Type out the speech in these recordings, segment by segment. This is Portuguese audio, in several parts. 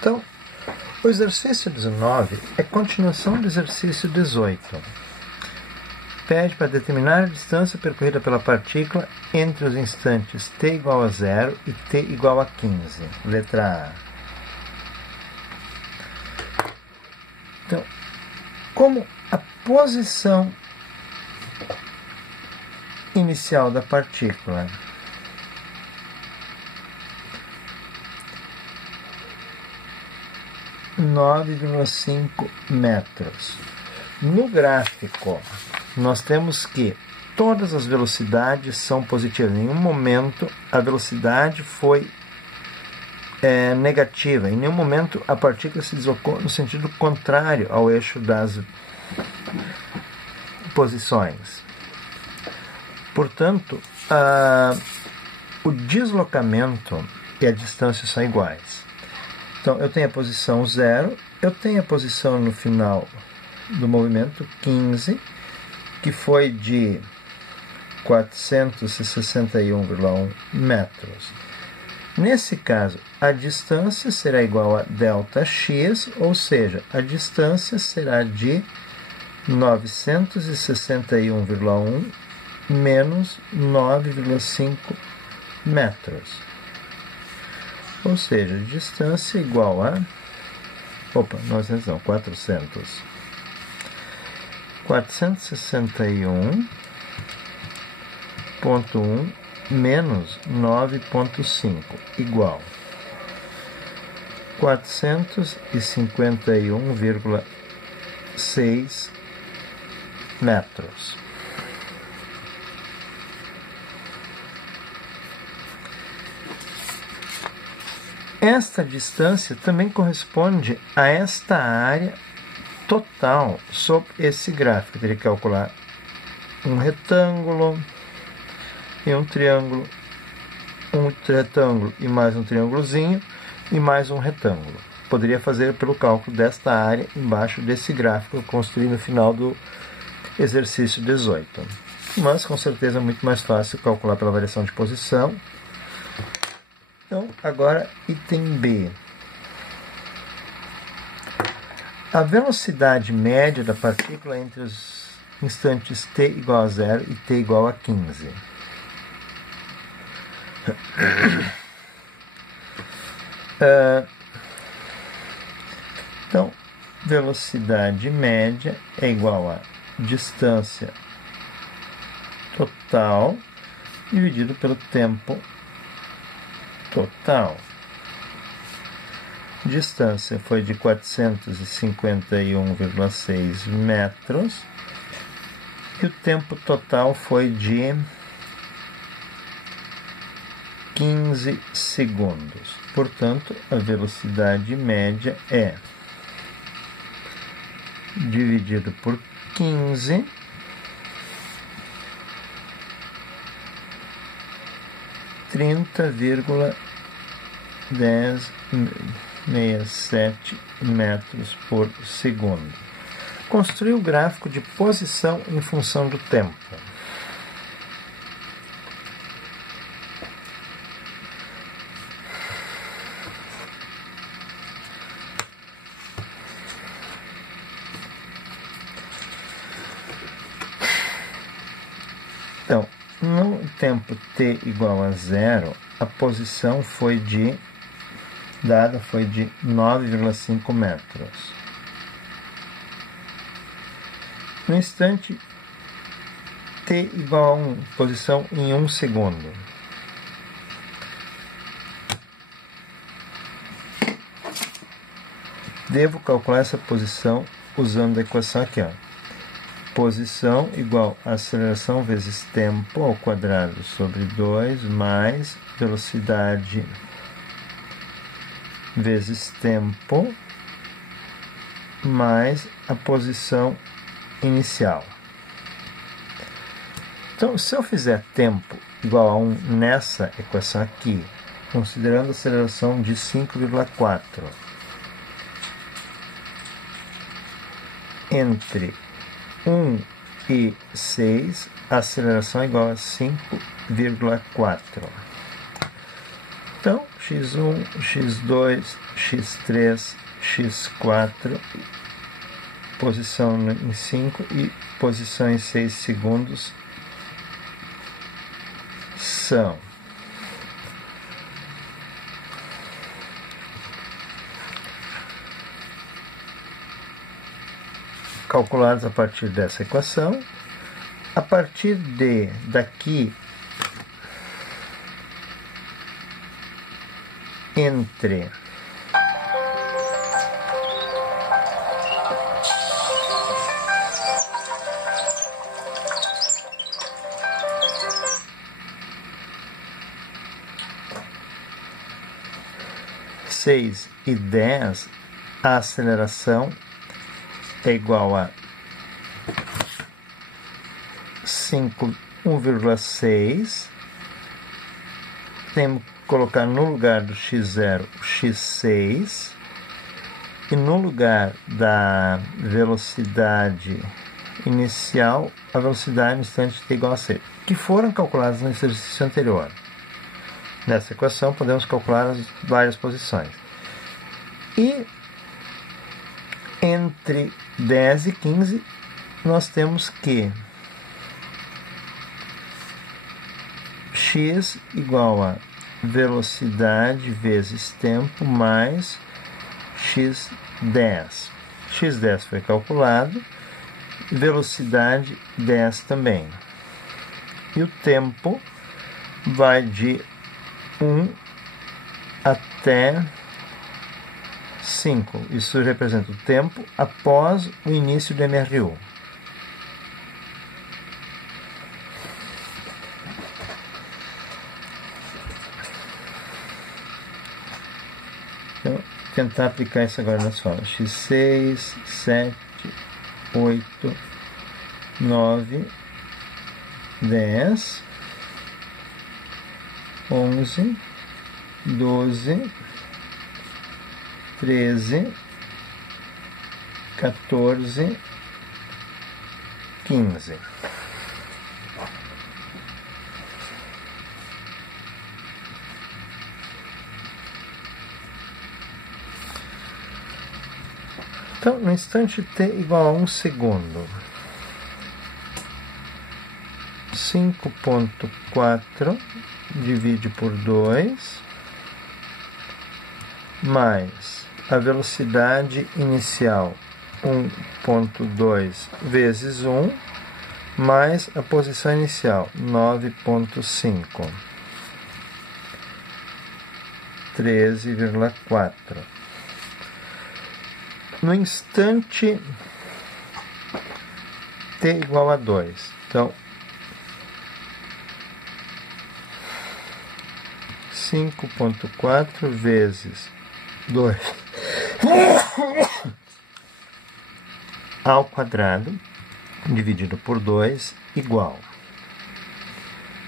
Então, o exercício 19 é continuação do exercício 18. Pede para determinar a distância percorrida pela partícula entre os instantes t igual a 0 e t igual a 15. Letra A. Então, como a posição inicial da partícula é 9,5 metros. No gráfico, nós temos que todas as velocidades são positivas. Em nenhum momento a velocidade foi negativa. Em nenhum momento a partícula se deslocou no sentido contrário ao eixo das posições. Portanto, o deslocamento e a distância são iguais. Então, eu tenho a posição 0, eu tenho a posição no final do movimento 15, que foi de 461,1 metros. Nesse caso, a distância será igual a ΔX, ou seja, a distância será de 961,1 menos 9,5 metros. Ou seja, distância igual a... 400. 461,1 menos 9,5 igual 451,6 metros. Esta distância também corresponde a esta área total sob esse gráfico. Eu teria que calcular um retângulo e um triângulo e mais um triângulozinho e mais um retângulo. Poderia fazer pelo cálculo desta área embaixo desse gráfico que eu construí no final do exercício 18. Mas com certeza é muito mais fácil calcular pela variação de posição. Então, agora item B. A velocidade média da partícula entre os instantes t igual a 0 e t igual a 15. Então, velocidade média é igual a distância total dividido pelo tempo total. Distância foi de 451,6 metros e o tempo total foi de 15 segundos. Portanto, a velocidade média é dividido por 15 30,1067 metros por segundo. Construir o gráfico de posição em função do tempo. Então, no tempo t igual a 0, a posição dada foi de 9,5 metros. No instante t igual a 1, posição em 1 segundo. Devo calcular essa posição usando a equação aqui, ó. Posição igual a aceleração vezes tempo ao quadrado sobre 2 mais velocidade vezes tempo mais a posição inicial. Então, se eu fizer tempo igual a 1 nessa equação aqui, considerando a aceleração de 5,4 entre 1 e 6, a aceleração é igual a 5,4. Então, x1, x2, x3, x4, posição em 5 e posição em 6 segundos são calculados a partir dessa equação. A partir daqui, entre seis e 10, a aceleração é igual a 1,6. Temos que colocar no lugar do x0 o x6 e no lugar da velocidade inicial a velocidade no instante t igual a 6, que foram calculadas no exercício anterior. Nessa equação podemos calcular as várias posições. E entre 10 e 15 nós temos que x igual a velocidade vezes tempo mais x10. x10 foi calculado, velocidade 10 também. E o tempo vai de 1 até 5. Isso representa o tempo após o início do MRU. Então, tentar aplicar isso agora nas formas. x6, 7, 8, 9, 10, 11, 12, 13, 14, 15. Então, no instante t igual a 1 segundo, 5,4 divide por 2, mais a velocidade inicial 1,2 vezes 1, mais a posição inicial 9,5, 13,4. No instante t igual a 2, então 5,4 vezes 2 ao quadrado dividido por 2 igual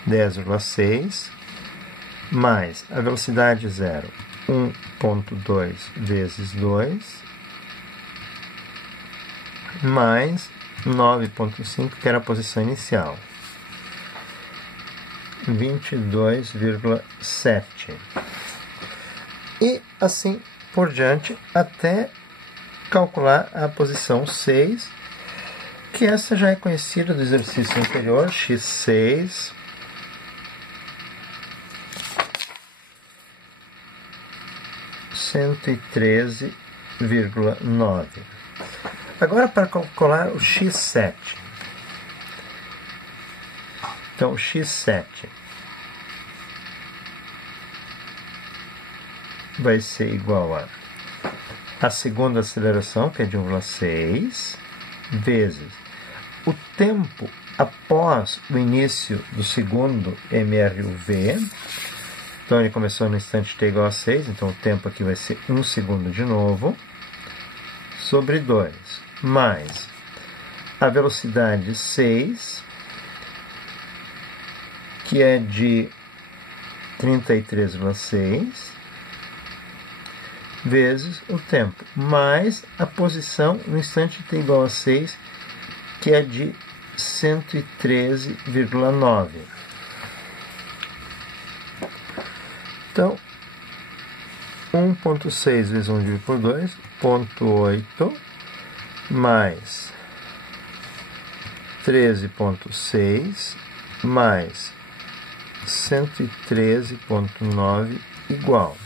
10,6 mais a velocidade zero 1,2 vezes 2 mais 9,5, que era a posição inicial, 22,7. E assim por diante, até calcular a posição 6, que essa já é conhecida do exercício anterior, x6, (113,9). Agora, para calcular o x7. Então, o x7 vai ser igual a segunda aceleração, que é de 1,6, vezes o tempo após o início do segundo MRUV. Então, ele começou no instante t igual a 6, então o tempo aqui vai ser 1 segundo de novo, sobre 2, mais a velocidade 6, que é de 33,6, vezes o tempo, mais a posição no instante t igual a 6, que é de 113,9. Então, 1,6 vezes 1 dividido por 2, 0,8, mais 13,6, mais 113,9, igual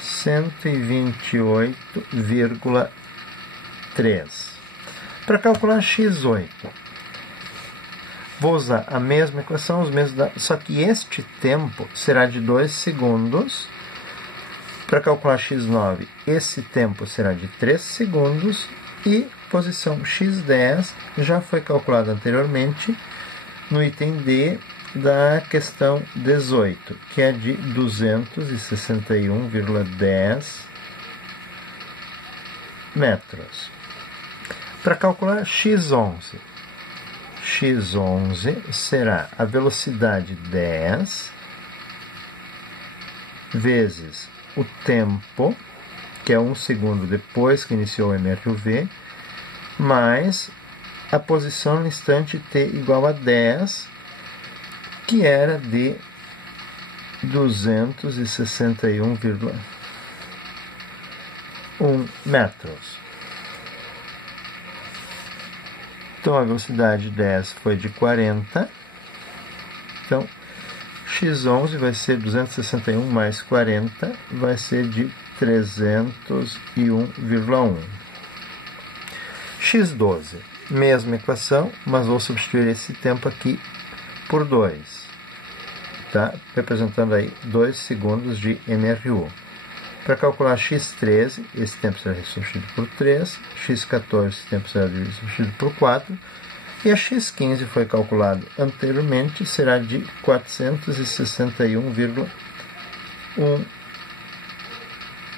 128,3. Para calcular x8, vou usar a mesma equação, os mesmos dados, só que este tempo será de 2 segundos. Para calcular x9, esse tempo será de 3 segundos. E posição x10 já foi calculada anteriormente no item D da questão 18, que é de 261,10 metros. Para calcular x11, x11 será a velocidade 10 vezes o tempo, que é 1 segundo depois que iniciou o MRUV, mais a posição no instante t igual a 10, que era de 261,1 metros. Então, a velocidade 10 foi de 40. Então, x11 vai ser 261 mais 40, vai ser de 301,1. x12, mesma equação, mas vou substituir esse tempo aqui por 2. Tá? Representando aí 2 segundos de MRU. Para calcular x13, esse tempo será substituído por 3, x14, esse tempo será substituído por 4, e a x15 foi calculado anteriormente, será de 461,1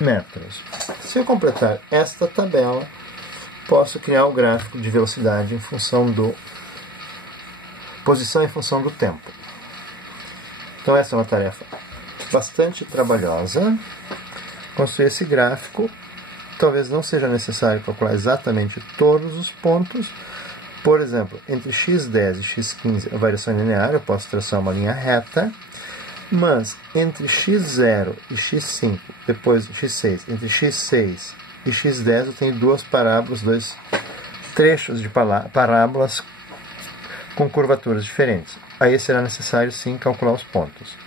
metros. Se eu completar esta tabela, posso criar o gráfico de velocidade em função do posição em função do tempo. Então essa é uma tarefa bastante trabalhosa. Construir esse gráfico, talvez não seja necessário calcular exatamente todos os pontos. Por exemplo, entre x10 e x15 a variação é linear, eu posso traçar uma linha reta, mas entre x0 e x5, depois x6, entre x6 e x10 eu tenho duas parábolas, dois trechos de parábolas com curvaturas diferentes. Aí será necessário sim calcular os pontos.